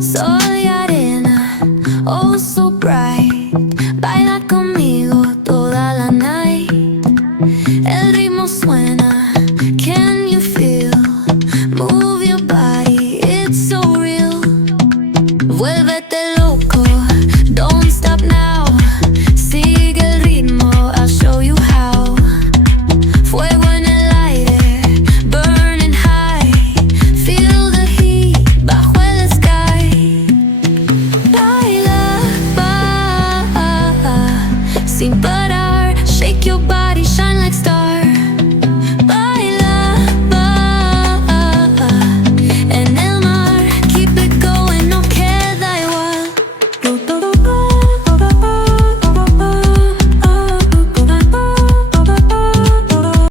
Sol y arena, oh so bright. Baila conmigo toda la night. El